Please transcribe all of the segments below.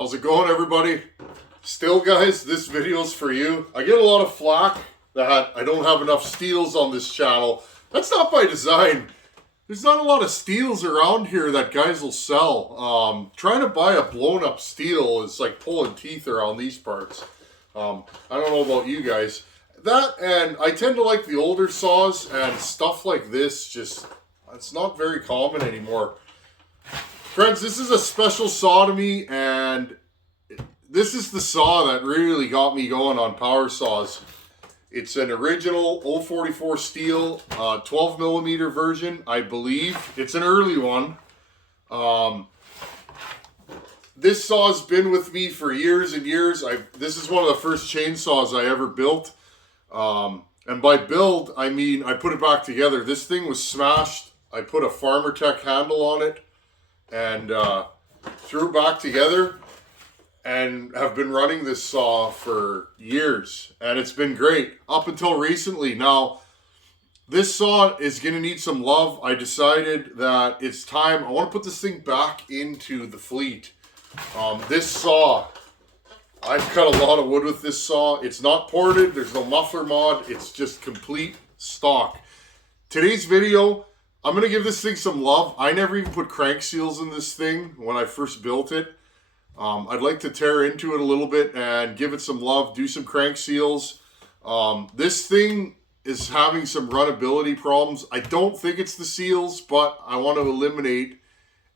How's it going, everybody? Still, guys, this video's for you. I get a lot of flack that I don't have enough steels on this channel. That's not by design. There's not a lot of steels around here that guys will sell. Trying to buy a blown up steel is like pulling teeth around these parts. I don't know about you guys. That, and I tend to like the older saws, and stuff like this just, it's not very common anymore. Friends, this is a special saw to me, and this is the saw that really got me going on power saws. It's an original 044 steel, 12 millimeter version, I believe. It's an early one. This saw's been with me for years and years. This is one of the first chainsaws I ever built. And by build, I mean I put it back together. This thing was smashed. I put a Farmer Tech handle on it and threw it back together, and have been running this saw for years, and it's been great up until recently. Now, this saw is going to need some love. I decided that it's time. I want to put this thing back into the fleet. This saw, I've cut a lot of wood with this saw. It's not ported. There's no muffler mod. It's just complete stock. Today's video, I'm going to give this thing some love. I never even put crank seals in this thing when I first built it. I'd like to tear into it a little bit and give it some love, do some crank seals. This thing is having some runnability problems. I don't think it's the seals, but I want to eliminate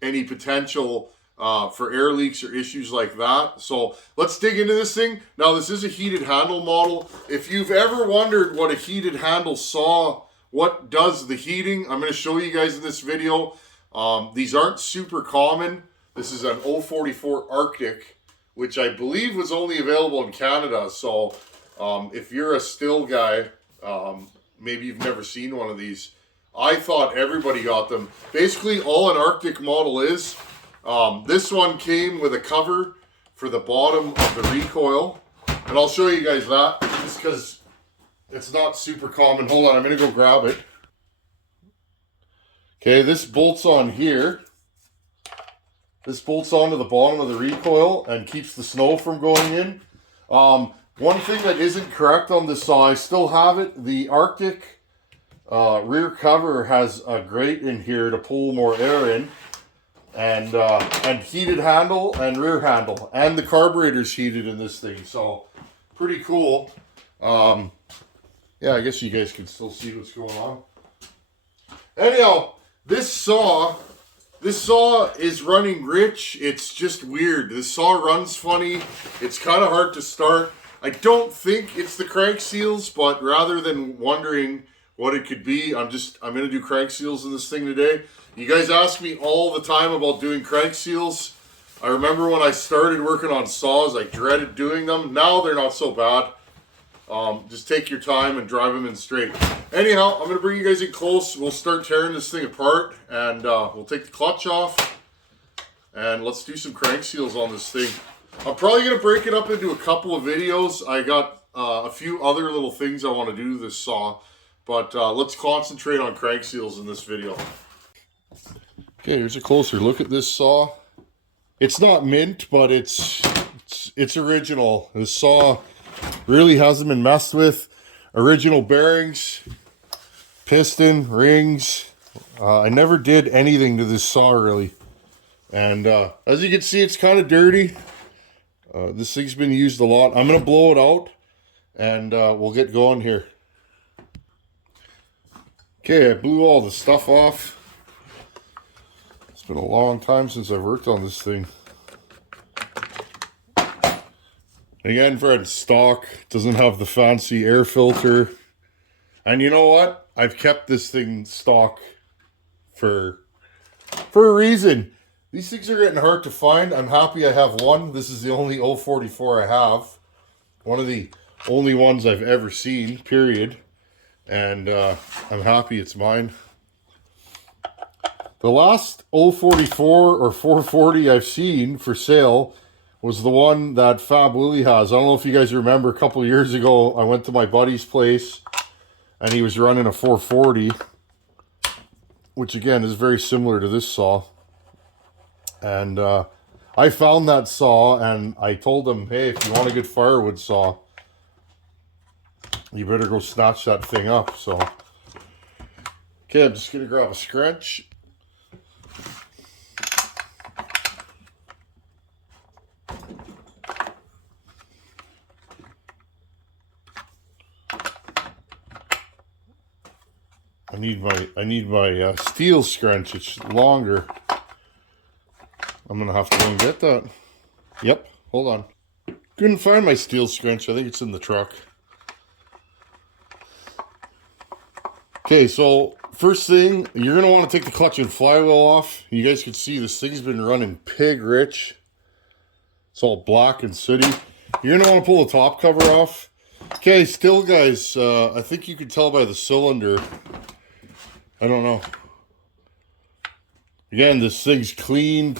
any potential for air leaks or issues like that. So let's dig into this thing. Now, this is a heated handle model. If you've ever wondered what a heated handle saw, what does the heating, I'm going to show you guys in this video. These aren't super common. This is an 044 Arctic, which I believe was only available in Canada. So if you're a still guy, maybe you've never seen one of these. I thought everybody got them. Basically, all an Arctic model is, this one came with a cover for the bottom of the recoil. And I'll show you guys that, just because it's not super common. Hold on, I'm going to go grab it. Okay, this bolts on here. This bolts onto the bottom of the recoil and keeps the snow from going in. One thing that isn't correct on this saw, I still have it. The Arctic rear cover has a grate in here to pull more air in. And heated handle and rear handle. And the carburetor's heated in this thing. So, pretty cool. Yeah, I guess you guys can still see what's going on. Anyhow, this saw is running rich. It's just weird. This saw runs funny. It's kind of hard to start. I don't think it's the crank seals, but rather than wondering what it could be, I'm going to do crank seals in this thing today. You guys ask me all the time about doing crank seals. I remember when I started working on saws, I dreaded doing them. Now they're not so bad. Just take your time and drive them in straight. Anyhow, I'm going to bring you guys in close. We'll start tearing this thing apart, and we'll take the clutch off, and let's do some crank seals on this thing. I'm probably going to break it up into a couple of videos. I got a few other little things I want to do to this saw, but let's concentrate on crank seals in this video. Okay, here's a closer look at this saw. It's not mint, but it's original. This saw really hasn't been messed with. Original bearings, piston, rings. I never did anything to this saw really. And as you can see, it's kind of dirty. This thing's been used a lot. I'm going to blow it out, and we'll get going here. Okay, I blew all the stuff off. It's been a long time since I've worked on this thing. Again, friends, stock, doesn't have the fancy air filter. And you know what? I've kept this thing stock for a reason. These things are getting hard to find. I'm happy I have one. This is the only 044 I have. One of the only ones I've ever seen, period. And I'm happy it's mine. The last 044 or 440 I've seen for sale was the one that Fab Willie has. I don't know if you guys remember, a couple of years ago, I went to my buddy's place and he was running a 440, which again is very similar to this saw. And I found that saw and I told them, hey, if you want a good firewood saw, you better go snatch that thing up. So, okay, I'm just gonna grab a scrunch. I need my steel scrunch. It's longer. I'm gonna have to go and get that. Yep, hold on. Couldn't find my steel scrunch. I think it's in the truck. Okay, so first thing, you're gonna want to take the clutch and flywheel off. You guys can see this thing's been running pig rich. It's all black and sooty. You're gonna want to pull the top cover off. Okay, still guys, I think you can tell by the cylinder. I don't know. Again, this thing's clean.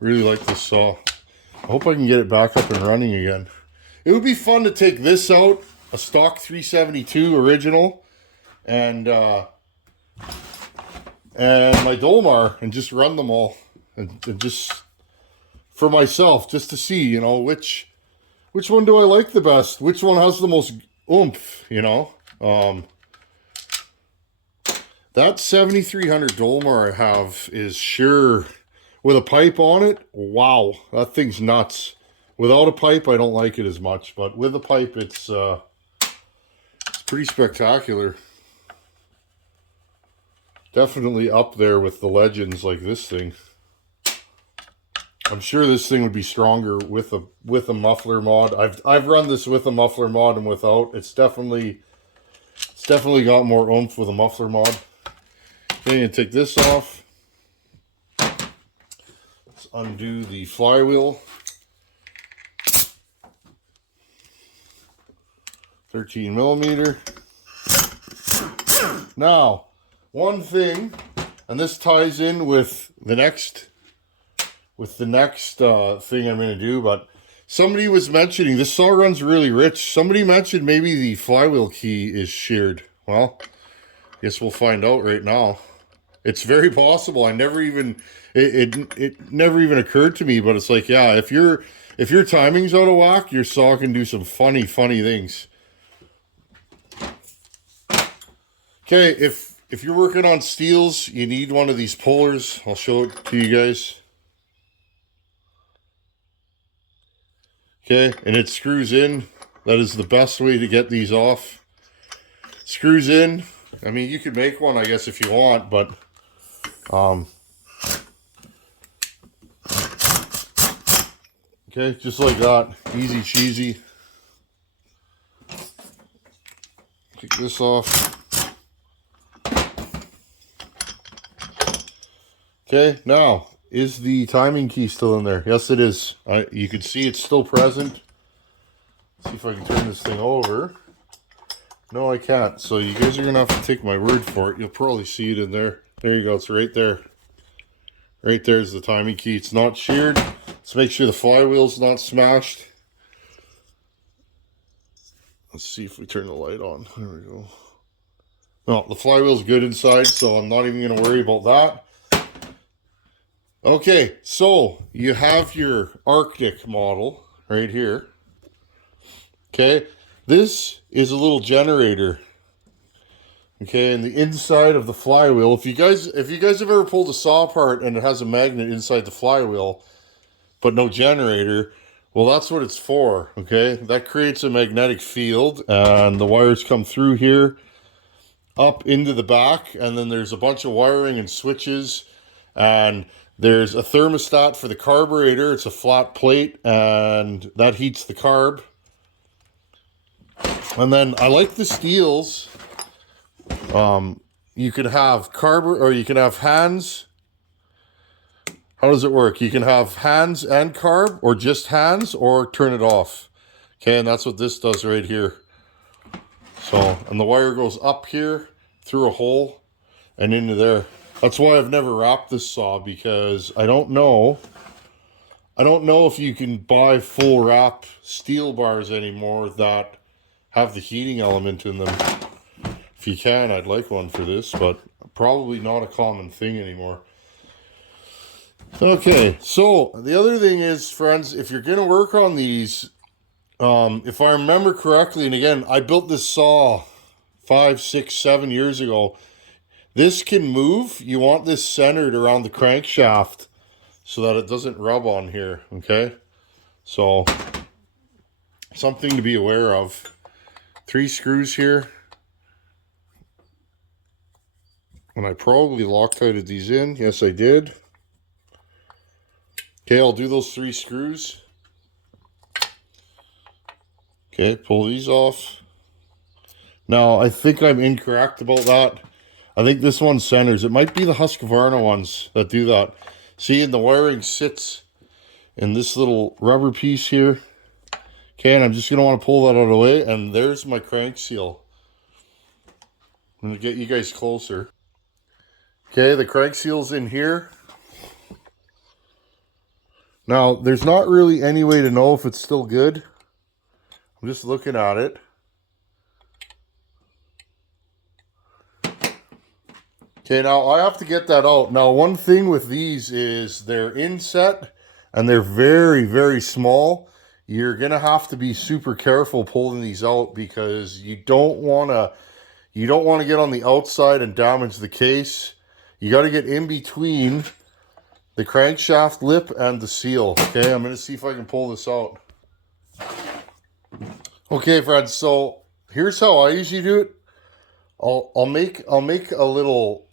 Really like this saw. I hope I can get it back up and running again. It would be fun to take this out, a stock 372 original, and my Dolmar, and just run them all, and just for myself, just to see, you know, which one do I like the best? Which one has the most oomph? You know, that 7300 Dolmar I have is sure. With a pipe on it, wow, that thing's nuts. Without a pipe, I don't like it as much, but with a pipe, it's pretty spectacular. Definitely up there with the legends like this thing. I'm sure this thing would be stronger with a muffler mod. I've run this with a muffler mod and without. It's definitely got more oomph with a muffler mod. Okay, I'm gonna take this off. Undo the flywheel. 13 millimeter. Now, one thing, and this ties in with the next thing I'm going to do, but somebody was mentioning this saw runs really rich. Somebody mentioned maybe the flywheel key is sheared. Well, I guess we'll find out right now. It's very possible. I never even it never even occurred to me, but it's like, yeah, if your timing's out of whack, your saw can do some funny things. Okay, if you're working on steels, you need one of these pullers. I'll show it to you guys. Okay, and it screws in. That is the best way to get these off. Screws in. I mean, you could make one, I guess, if you want, but okay, just like that. Easy cheesy. Take this off. Okay, now, is the timing key still in there? Yes, it is. You can see it's still present. Let's see if I can turn this thing over. No, I can't. So you guys are going to have to take my word for it. You'll probably see it in there. There you go. It's right there. Right there's the timing key. It's not sheared. Let's make sure the flywheel's not smashed. Let's see if we turn the light on. There we go. No, the flywheel's good inside, so I'm not even going to worry about that. Okay, so you have your Arctic model right here. Okay, this is a little generator. Okay, and the inside of the flywheel, if you guys have ever pulled a saw apart and it has a magnet inside the flywheel, but no generator, well, that's what it's for. Okay, that creates a magnetic field, and the wires come through here, up into the back, and then there's a bunch of wiring and switches, and there's a thermostat for the carburetor. It's a flat plate, and that heats the carb. And then I like the steels. You could have or you can have hands. How does it work? You can have hands and carb, or just hands, or turn it off. Okay, and that's what this does right here. So, and the wire goes up here through a hole and into there. That's why I've never wrapped this saw, because I don't know if you can buy full wrap steel bars anymore that have the heating element in them. If you can, I'd like one for this, but probably not a common thing anymore. Okay, so the other thing is, friends, if you're going to work on these, if I remember correctly, and again, I built this saw 5, 6, 7 years ago. This can move. You want this centered around the crankshaft so that it doesn't rub on here, okay? So, something to be aware of. 3 screws here. And I probably Loctited these in. Yes, I did. Okay, I'll do those 3 screws. Okay, pull these off. Now, I think I'm incorrect about that. I think this one centers. It might be the Husqvarna ones that do that. See, and the wiring sits in this little rubber piece here. Okay, and I'm just going to want to pull that out of the way. And there's my crank seal. I'm going to get you guys closer. Okay, the crank seal's in here. Now, there's not really any way to know if it's still good. I'm just looking at it. Okay, now I have to get that out. Now, one thing with these is they're inset and they're very, very small. You're going to have to be super careful pulling these out because you don't want to get on the outside and damage the case. You got to get in between the crankshaft lip and the seal. Okay, I'm going to see if I can pull this out. Okay, friends, so here's how I usually do it. I'll make a little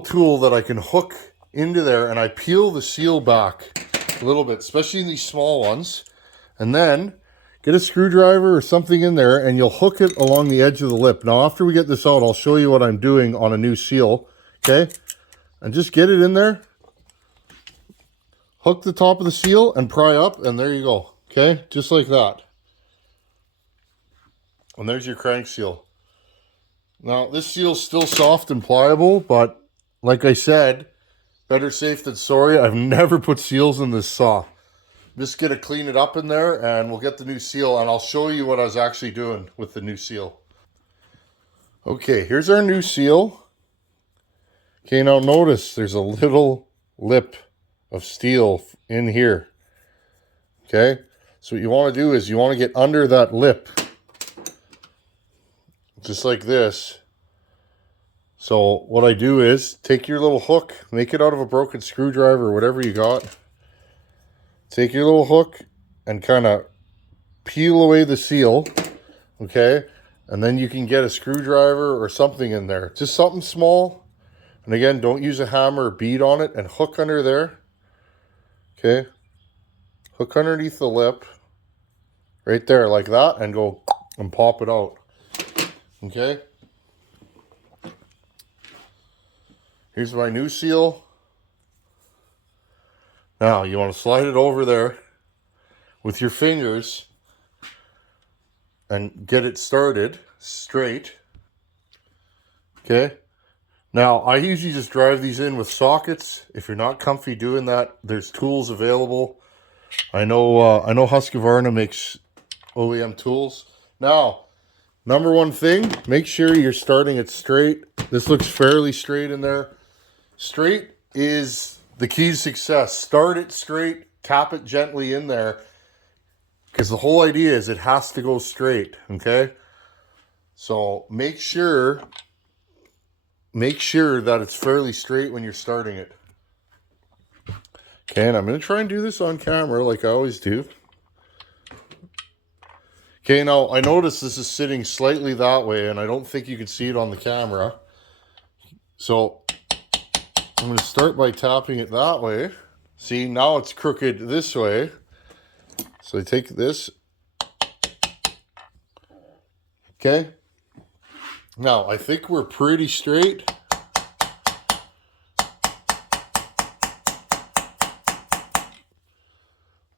tool that I can hook into there, and I peel the seal back a little bit, especially in these small ones. And then get a screwdriver or something in there, and you'll hook it along the edge of the lip. Now, after we get this out, I'll show you what I'm doing on a new seal. Okay? And just get it in there. Hook the top of the seal and pry up, and there you go. Okay? Just like that. And there's your crank seal. Now, this seal's still soft and pliable, but like I said, better safe than sorry. I've never put seals in this saw. I'm just going to clean it up in there, and we'll get the new seal, and I'll show you what I was actually doing with the new seal. Okay, here's our new seal. Okay, now notice there's a little lip of steel in here. Okay, so what you want to do is you want to get under that lip. Just like this. So what I do is take your little hook, make it out of a broken screwdriver or whatever you got. Take your little hook and kind of peel away the seal, okay? And then you can get a screwdriver or something in there. Just something small. And again, don't use a hammer or bead on it, and hook under there. Okay? Hook underneath the lip. Right there, like that, and go and pop it out. Okay, here's my new seal. Now you want to slide it over there with your fingers and get it started straight. Okay, now I usually just drive these in with sockets. If you're not comfy doing that, there's tools available. I know Husqvarna makes OEM tools. Now, number one thing, make sure you're starting it straight. This looks fairly straight in there. Straight is the key to success. Start it straight, tap it gently in there, because the whole idea is it has to go straight, okay? So make sure that it's fairly straight when you're starting it. Okay, and I'm going to try and do this on camera like I always do. Okay, now I notice this is sitting slightly that way, and I don't think you can see it on the camera. So I'm going to start by tapping it that way. See, now it's crooked this way. So I take this. Okay. Now I think we're pretty straight.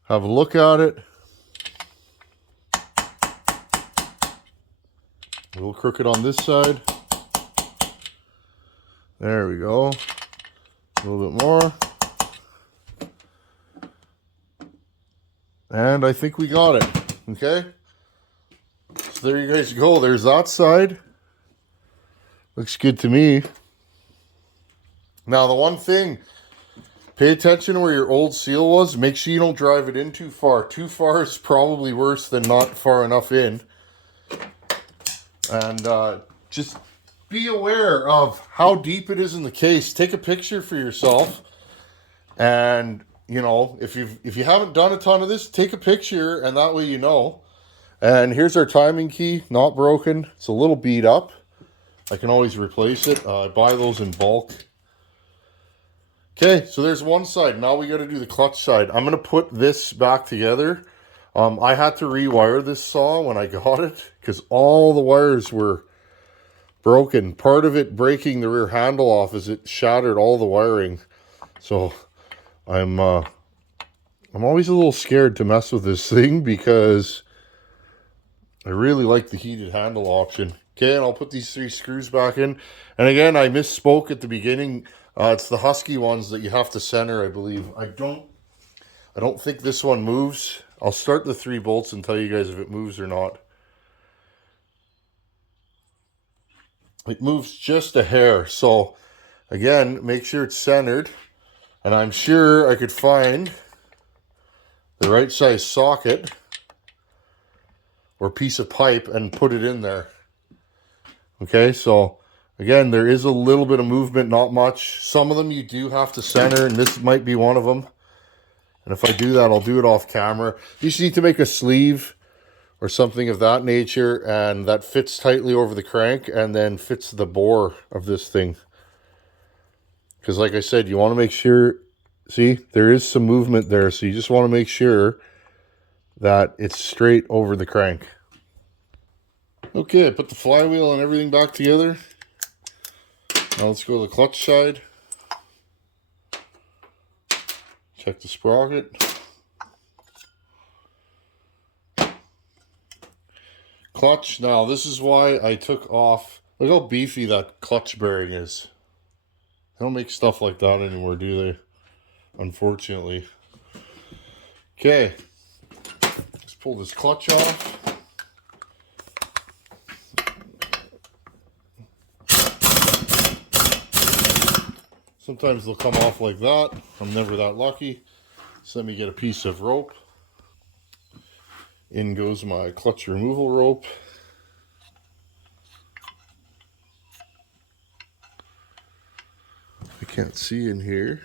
Have a look at it. A little crooked on this side. There we go. A little bit more. And I think we got it. Okay. So there you guys go. There's that side. Looks good to me. Now the one thing Pay attention where your old seal was. Make sure you don't drive it in too far. Too far is probably worse than not far enough in. And just be aware of how deep it is in the case. Take a picture for yourself. And, you know, if you haven't done a ton of this, take a picture and that way you know. And here's our timing key, not broken. It's a little beat up. I can always replace it. I buy those in bulk. Okay, so there's one side. Now we got to do the clutch side. I'm going to put this back together. I had to rewire this saw when I got it because all the wires were broken. Part of it breaking the rear handle off is it shattered all the wiring. So I'm always a little scared to mess with this thing because I really like the heated handle option. Okay, and I'll put these 3 screws back in. And again, I misspoke at the beginning. It's the Husky ones that you have to center, I believe. I don't think this one moves. I'll start the 3 bolts and tell you guys if it moves or not. It moves just a hair. So again, make sure it's centered. And I'm sure I could find the right size socket or piece of pipe and put it in there. Okay, so again, there is a little bit of movement, not much. Some of them you do have to center, and this might be one of them. And if I do that, I'll do it off camera. You just need to make a sleeve or something of that nature, and that fits tightly over the crank and then fits the bore of this thing. Because like I said, you want to make sure, see, there is some movement there, so you just want to make sure that it's straight over the crank. Okay, I put the flywheel and everything back together. Now let's go to the clutch side. Check the sprocket. Clutch, now this is why I took off, look how beefy that clutch bearing is. They don't make stuff like that anymore, do they? Unfortunately. Okay, let's pull this clutch off. Sometimes they'll come off like that. I'm never that lucky. So let me get a piece of rope. In goes my clutch removal rope. I can't see in here.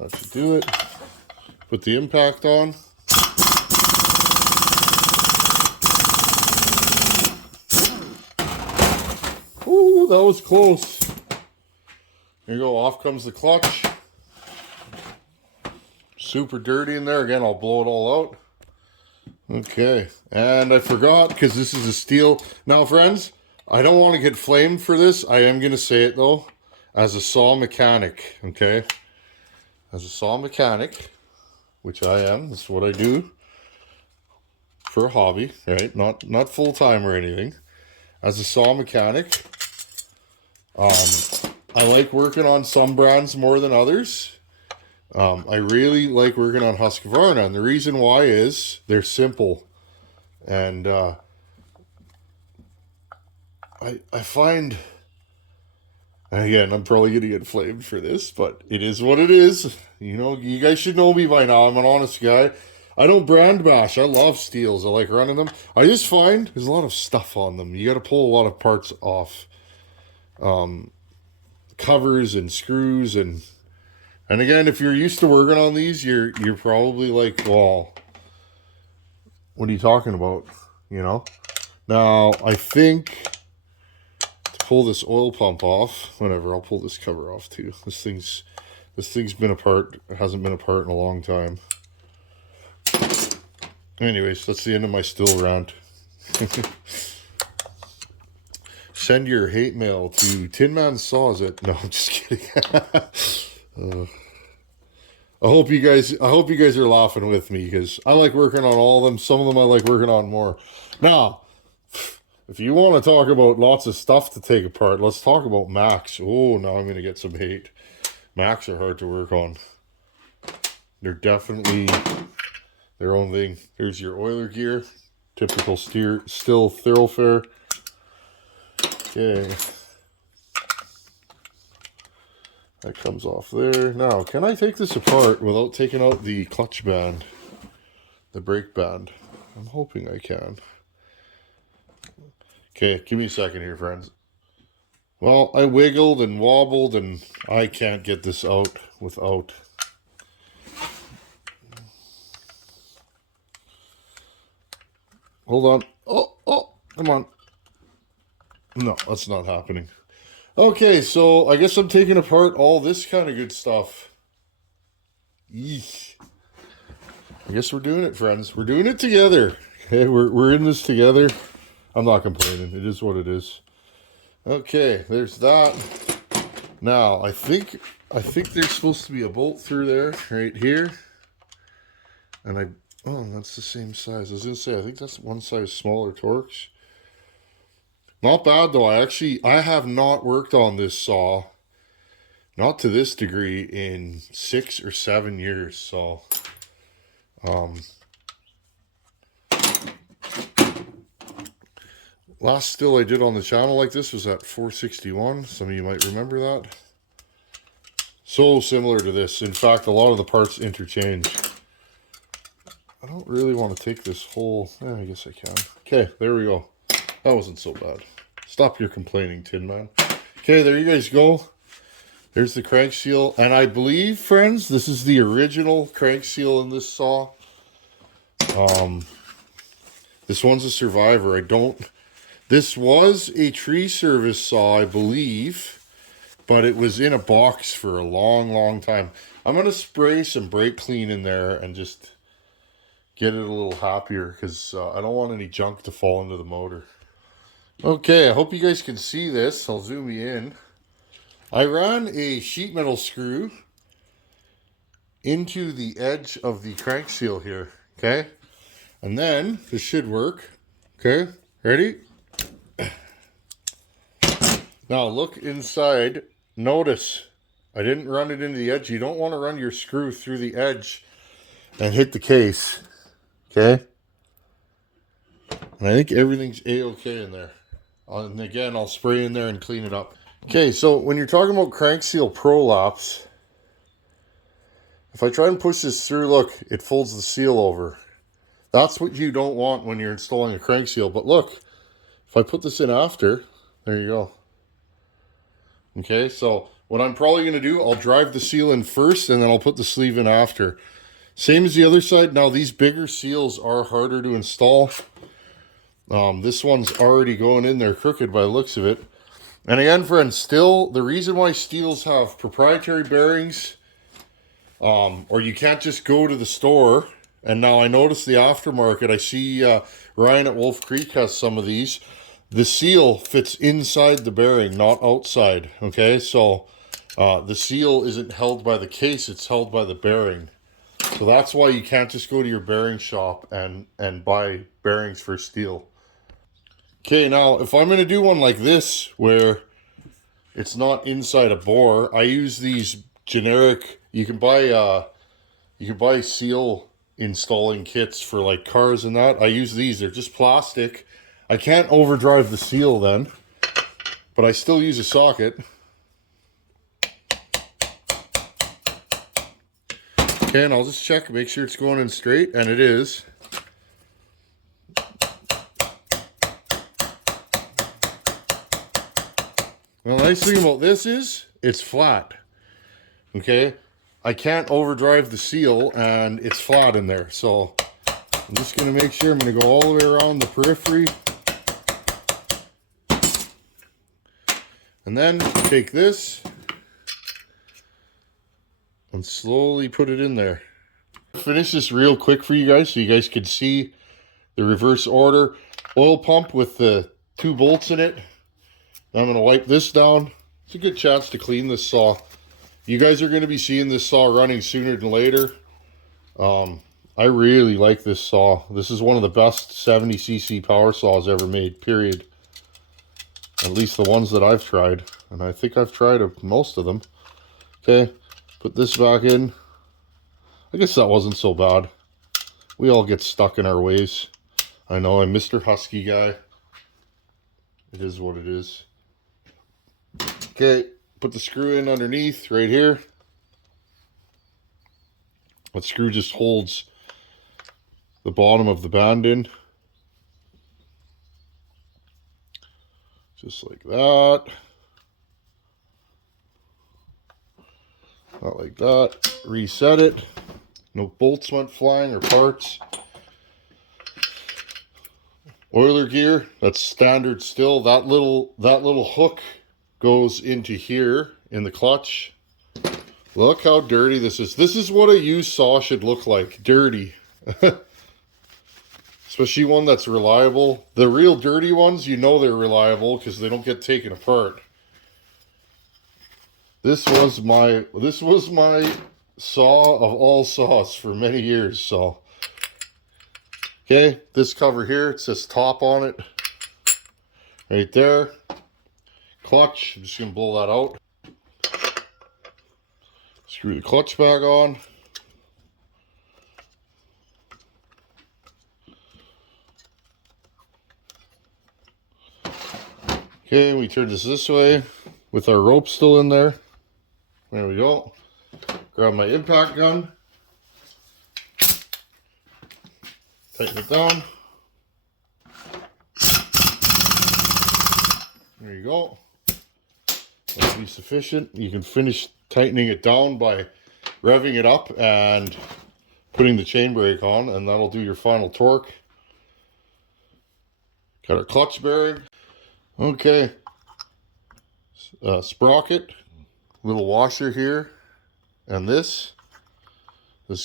That should do it. Put the impact on. Ooh, that was close. There you go, off comes the clutch. Super dirty in there. Again, I'll blow it all out. Okay, and I forgot, because this is a steel. Now, friends, I don't want to get flamed for this. I am going to say it, though, as a saw mechanic, okay? As a saw mechanic, which I am. This is what I do for a hobby, right? Not full-time or anything. As a saw mechanic, I like working on some brands more than others. I really like working on Husqvarna, and the reason why is they're simple. And I find, again, I'm probably going to get flamed for this, but it is what it is. You know, you guys should know me by now. I'm an honest guy. I don't brand bash. I love steels. I like running them. I just find there's a lot of stuff on them. You got to pull a lot of parts off. Covers and screws and again, if you're used to working on these, you're probably like, well, what are you talking about? You know? Now, I think to pull this oil pump off, whatever, I'll pull this cover off too. This thing's been apart. It hasn't been apart in a long time. Anyways, that's the end of my still rant. Send your hate mail to Tin Man Saws it. No, I'm just kidding. I hope you guys are laughing with me, because I like working on all of them. Some of them I like working on more. Now, if you want to talk about lots of stuff to take apart, let's talk about Macs. Oh, now I'm going to get some hate. Macs are hard to work on. They're definitely their own thing. Here's your oiler gear. Typical still thoroughfare. Okay. That comes off there. Now, can I take this apart without taking out the clutch band, the brake band? I'm hoping I can. Okay, give me a second here, friends. Well, I wiggled and wobbled, and I can't get this out without. Hold on. Oh, come on. No, that's not happening. Okay, so I guess I'm taking apart all this kind of good stuff. Eesh. I guess we're doing it, friends. We're doing it together. Okay, we're in this together. I'm not complaining. It is what it is. Okay, there's that. Now, I think there's supposed to be a bolt through there, right here. And oh, that's the same size. I was going to say, I think that's one size smaller Torx. Not bad, though. I have not worked on this saw, not to this degree, in 6 or 7 years. So, last still I did on the channel like this was at 461. Some of you might remember that. So similar to this. In fact, a lot of the parts interchange. I don't really want to take this whole... I guess I can. Okay, there we go. That wasn't so bad. Stop your complaining, Tin Man. Okay, there you guys go. There's the crank seal. And I believe, friends, this is the original crank seal in this saw. This one's a survivor. This was a tree service saw, I believe, but it was in a box for a long, long time. I'm going to spray some brake clean in there and just get it a little happier because I don't want any junk to fall into the motor. Okay, I hope you guys can see this. I'll zoom you in. I ran a sheet metal screw into the edge of the crank seal here, okay? And then this should work. Okay, ready? Now look inside. Notice I didn't run it into the edge. You don't want to run your screw through the edge and hit the case. Okay? And I think everything's a-okay in there. And again, I'll spray in there and clean it up. Okay, so when you're talking about crank seal prolapse, if I try and push this through, look, it folds the seal over. That's what you don't want when you're installing a crank seal. But look, if I put this in after, there you go. Okay, so what I'm probably going to do, I'll drive the seal in first and then I'll put the sleeve in after. Same as the other side. Now, these bigger seals are harder to install. This one's already going in there crooked by the looks of it. And again, friends, still, the reason why Stihls have proprietary bearings, or you can't just go to the store. And now I notice the aftermarket. I see Ryan at Wolf Creek has some of these. The seal fits inside the bearing, not outside. Okay, so the seal isn't held by the case, it's held by the bearing. So that's why you can't just go to your bearing shop and buy bearings for Stihl. Okay, now if I'm going to do one like this, where it's not inside a bore, I use these generic, you can buy seal installing kits for like cars and that. I use these, they're just plastic. I can't overdrive the seal then, but I still use a socket. Okay, and I'll just check, make sure it's going in straight, and it is. Well, the nice thing about this is, it's flat. Okay, I can't overdrive the seal, and it's flat in there, so I'm just going to make sure I'm going to go all the way around the periphery. And then take this and slowly put it in there. Finish this real quick for you guys so you guys can see the reverse order. Oil pump with the 2 bolts in it. I'm going to wipe this down. It's a good chance to clean this saw. You guys are going to be seeing this saw running sooner than later. I really like this saw. This is one of the best 70cc power saws ever made, period. At least the ones that I've tried. And I think I've tried most of them. Okay, put this back in. I guess that wasn't so bad. We all get stuck in our ways. I know, I'm Mr. Husky guy. It is what it is. Okay, put the screw in underneath right here. That screw just holds the bottom of the band in. Just like that. Not like that. Reset it. No bolts went flying or parts. Oiler gear, that's standard still. That little hook goes into here in the clutch. Look how dirty this is. This is what a used saw should look like. Dirty. Especially one that's reliable. The real dirty ones, you know they're reliable because they don't get taken apart. This was my saw of all saws for many years, so. Okay, this cover here, it says top on it. Right there. Clutch, I'm just gonna blow that out. Screw the clutch back on. Okay, we turn this way with our rope still in there. There we go. Grab my impact gun. Tighten it down. There you go. That'll be sufficient. You can finish tightening it down by revving it up and putting the chain brake on, and that'll do your final torque. Got our clutch bearing. Okay. Sprocket. Little washer here. And this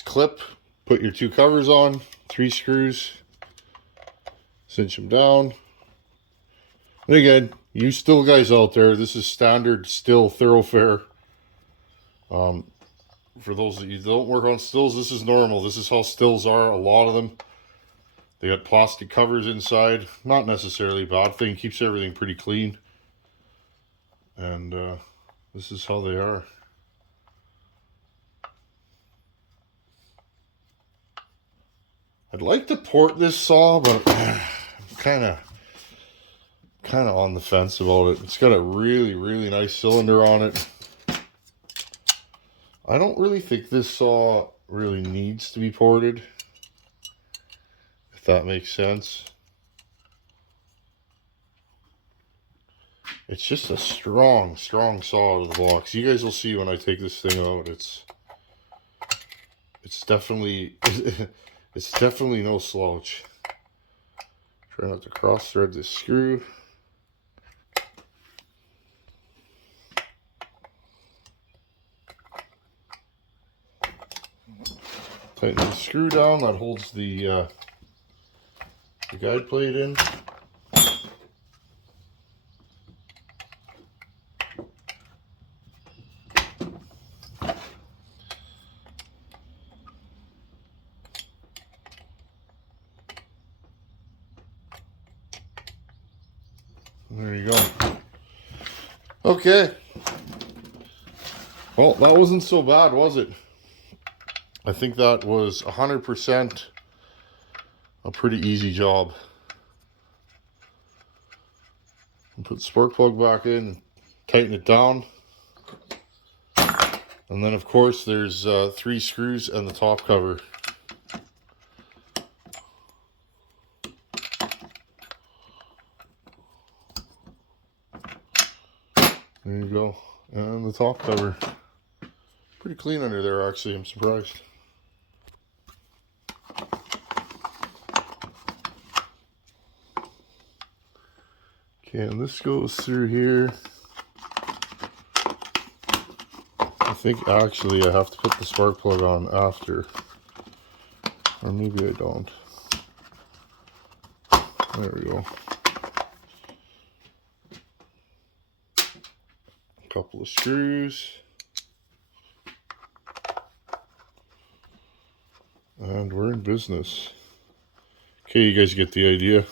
clip. Put your two covers on. 3 screws. Cinch them down. And again, you still guys out there, this is standard still thoroughfare. For those that you don't work on stills, this is normal. This is how stills are, a lot of them. They got plastic covers inside. Not necessarily a bad thing. Keeps everything pretty clean. And this is how they are. I'd like to port this saw, but I'm kind of on the fence about it. It's got a really, really nice cylinder on it. I don't really think this saw really needs to be ported, if that makes sense. It's just a strong saw out of the box. You guys will see when I take this thing out. It's definitely it's definitely no slouch. Try not to cross thread this screw. Tighten the screw down that holds the guide plate in. There you go. Okay. Well, that wasn't so bad, was it? I think that was 100% a pretty easy job. I'll put the spark plug back in, tighten it down. And then of course there's 3 screws and the top cover. There you go. And the top cover. Pretty clean under there actually, I'm surprised. Okay, and this goes through here. I think actually I have to put the spark plug on after. Or maybe I don't. There we go. A couple of screws. And we're in business. Okay, you guys get the idea.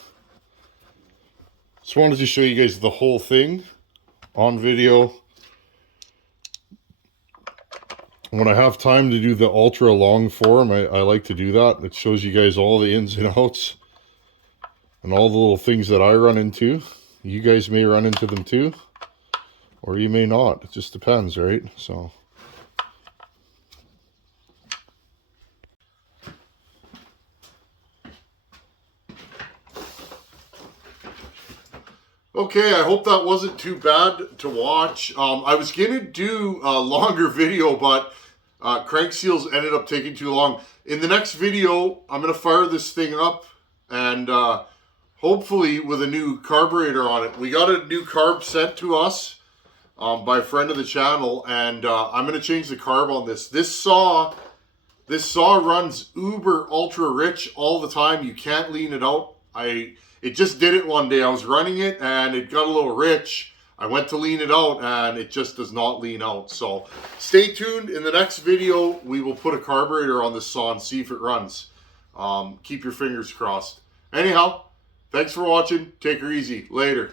Just wanted to show you guys the whole thing on video. When I have time to do the ultra long form, I like to do that. It shows you guys all the ins and outs and all the little things that I run into. You guys may run into them too. or you may not. It just depends, right? So. Okay, I hope that wasn't too bad to watch. I was going to do a longer video, but crank seals ended up taking too long. In the next video, I'm going to fire this thing up and hopefully with a new carburetor on it. We got a new carb sent to us by a friend of the channel, and I'm going to change the carb on this. This saw runs uber ultra rich all the time. You can't lean it out. It just did it one day. I was running it and it got a little rich. I went to lean it out and it just does not lean out. So stay tuned. In the next video, we will put a carburetor on this saw and see if it runs. Keep your fingers crossed. Anyhow, thanks for watching. Take her easy. Later.